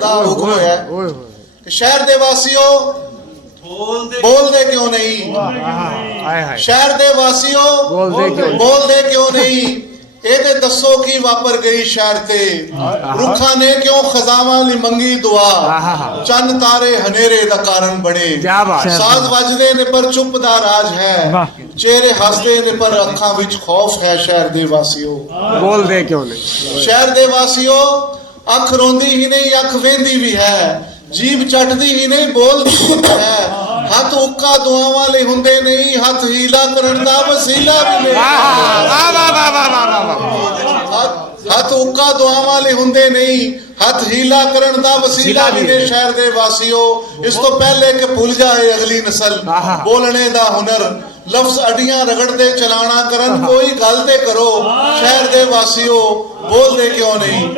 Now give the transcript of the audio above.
ਦਾ ਹੁਕਮ ਹੋਇਆ ਕਿ ਸ਼ਹਿਰ ਦੇ ਵਾਸੀਓ ਬੋਲਦੇ ਕਿਉਂ ਨਹੀਂ? ਸ਼ਹਿਰ ਦੇ ਵਾਸੀਓ ਬੋਲਦੇ ਕਿਉਂ ਨਹੀਂ? ਇਹ ਤੇ ਦੱਸੋ ਕੀ ਵਾਪਰ ਗਈ ਸ਼ਹਿਰ ਤੇ? ਰੁੱਖਾਂ ਨੇ ਕਿਉਂ ਖਜ਼ਾਵਾਂ ਲਈ ਮੰਗੀ ਦੁਆ? ਚੰਨ ਤਾਰੇ ਹਨੇਰੇ ਦਾ ਕਾਰਨ ਬਣੇ। ਸਾਜ਼ ਵੱਜਦੇ ਨੇ ਪਰ ਚੁੱਪ ਦਾ ਰਾਜ ਹੈ, ਚਿਹਰੇ ਹੱਸਦੇ ਨੇ ਪਰ ਅੱਖਾਂ ਵਿੱਚ ਖੌਫ ਹੈ। ਸ਼ਹਿਰ ਦੇ ਵਾਸੀਓ ਬੋਲਦੇ ਕਿਉਂ ਨਹੀਂ? ਸ਼ਹਿਰ ਦੇ ਵਾਸੀਓ ਅੱਖ ਰੋਂਦੀ ਹੀ ਨਹੀਂ, ਅੱਖ ਵੇਂਦੀ ਵੀ ਹੈ, ਜੀਭ ਚੱਟਦੀ ਹੀ ਨਹੀਂ, ਬੋਲਦੀ ਵੀ ਹੈ। ਹੱਥ ਉੱਕਾ ਦੁਆਵਾਂ ਲਈ ਹੁੰਦੇ ਨਹੀਂ, ਹੱਥ ਹੀਲਾ ਕਰਨ ਦਾ ਵਸੀਲਾ ਵੀ ਨਹੀਂ। ਹੱਥ ਉੱਕਾ ਦੁਆਵਾਂ ਲਈ ਹੁੰਦੇ ਨਹੀਂ, ਹੱਥ ਹੀਲਾ ਕਰਨ ਦਾ ਵਸੀਲਾ ਵੀ ਨਹੀਂ। ਸ਼ਹਿਰ ਦੇ ਵਾਸੀਓ ਇਸ ਤੋਂ ਪਹਿਲੇ ਕਿ ਭੁੱਲ ਜਾਏ ਅਗਲੀ ਨਸਲ ਬੋਲਣੇ ਦਾ ਹੁਨਰ, ਲਫ਼ਜ਼ ਅਡੀਆਂ ਰਗੜਦੇ ਚਲਾਣਾ ਕਰਨ, ਕੋਈ ਗੱਲ ਤੇ ਕਰੋ। ਸ਼ਹਿਰ ਦੇ ਵਾਸੀਓ ਬੋਲਦੇ ਕਿਉਂ ਨਹੀਂ?